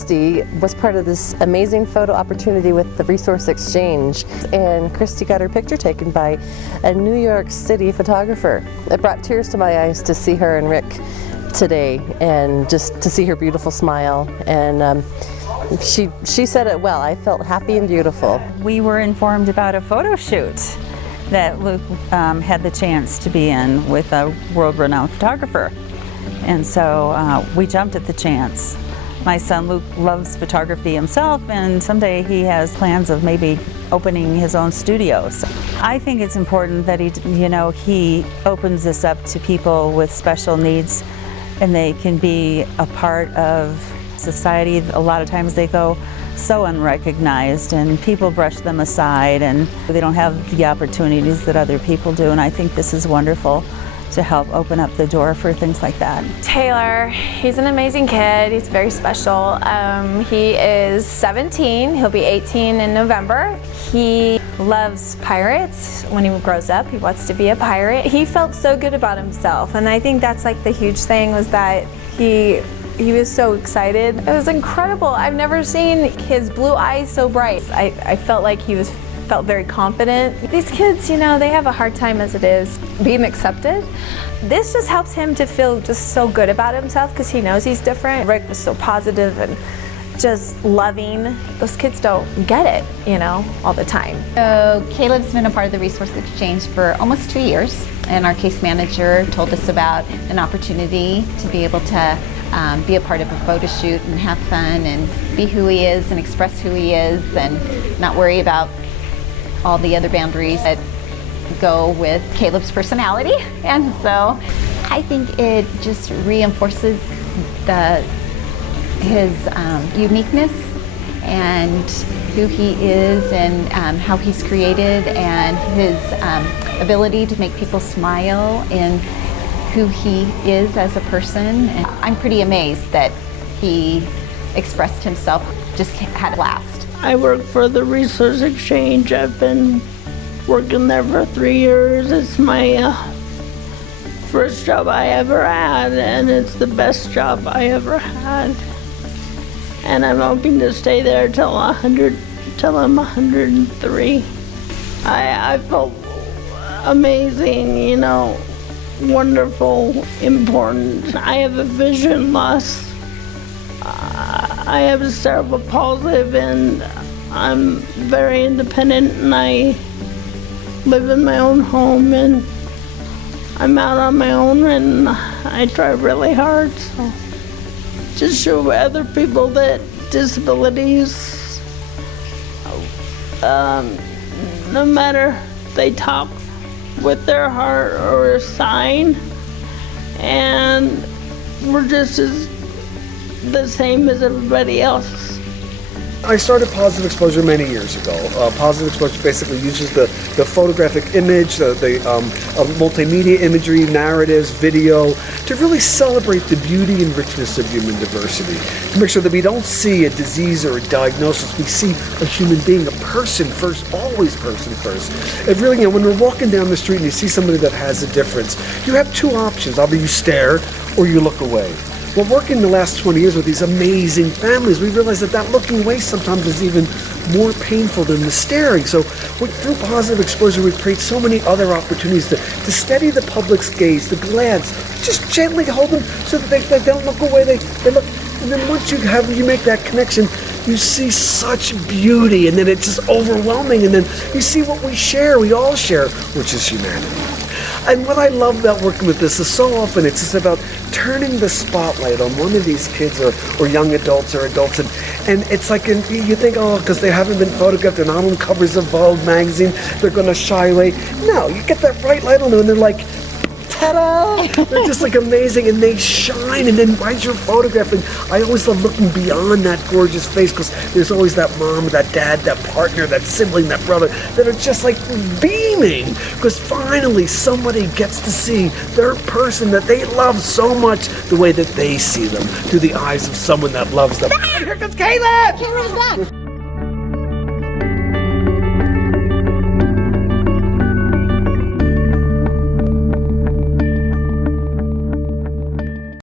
Christy was part of this amazing photo opportunity with the Resource Exchange, and Christy got her picture taken by a New York City photographer. It brought tears to my eyes to see her and Rick today, and just to see her beautiful smile. And she said it well. I felt happy and beautiful. We were informed about a photo shoot that Luke had the chance to be in with a world-renowned photographer. And so we jumped at the chance. My son Luke loves photography himself, and someday he has plans of maybe opening his own studio. So I think it's important that he opens this up to people with special needs, and they can be a part of society. A lot of times they go so unrecognized, and people brush them aside, and they don't have the opportunities that other people do. And I think this is wonderful to help open up the door for things like that. Taylor, he's an amazing kid. He's very special. He is 17. He'll be 18 in November. He loves pirates. When he grows up, he wants to be a pirate. He felt so good about himself, and I think that's like the huge thing, was that he was so excited. It was incredible. I've never seen his blue eyes so bright. I felt like he felt very confident. These kids, they have a hard time as it is being accepted. This just helps him to feel just so good about himself, because he knows he's different. Rick was so positive and just loving. Those kids don't get it, all the time. So Caleb's been a part of the Resource Exchange for almost 2 years, and our case manager told us about an opportunity to be able to be a part of a photo shoot and have fun and be who he is and express who he is, and not worry about all the other boundaries that go with Caleb's personality. And so I think it just reinforces his uniqueness and who he is, and how he's created, and his ability to make people smile, and who he is as a person. And I'm pretty amazed that he expressed himself, just had a blast. I work for the Resource Exchange. I've been working there for 3 years. It's my first job I ever had, and it's the best job I ever had. And I'm hoping to stay there till I'm 103. I felt amazing, wonderful, important. I have a vision loss. I have a cerebral palsy, and I'm very independent, and I live in my own home, and I'm out on my own, and I try really hard. So just show other people that disabilities, no matter they talk with their heart or a sign, and we're just as the same as everybody else. I started Positive Exposure many years ago. Positive Exposure basically uses the photographic image, the multimedia imagery, narratives, video, to really celebrate the beauty and richness of human diversity. To make sure that we don't see a disease or a diagnosis, we see a human being, a person first, always person first. And really, when we're walking down the street and you see somebody that has a difference, you have two options. Either you stare or you look away. Well, working the last 20 years with these amazing families, we realized that looking away sometimes is even more painful than the staring. So through Positive Exposure, we create so many other opportunities to steady the public's gaze, the glance, just gently hold them so that they don't look away, they look. And then once you make that connection, you see such beauty, and then it's just overwhelming, and then you see what we all share, which is humanity. And what I love about working with this is so often it's just about turning the spotlight on one of these kids or young adults or adults, and it's like, you think, because they haven't been photographed, they're not on covers of Vogue magazine, they're going to shy away. No, you get that bright light on them, and they're like, ta-da! They're just like amazing, and they shine, and then as you're photographing, I always love looking beyond that gorgeous face, because there's always that mom, that dad, that partner, that sibling, that brother, that are just like beaming, because finally somebody gets to see their person that they love so much the way that they see them, through the eyes of someone that loves them. And here comes Caleb! Caleb's back!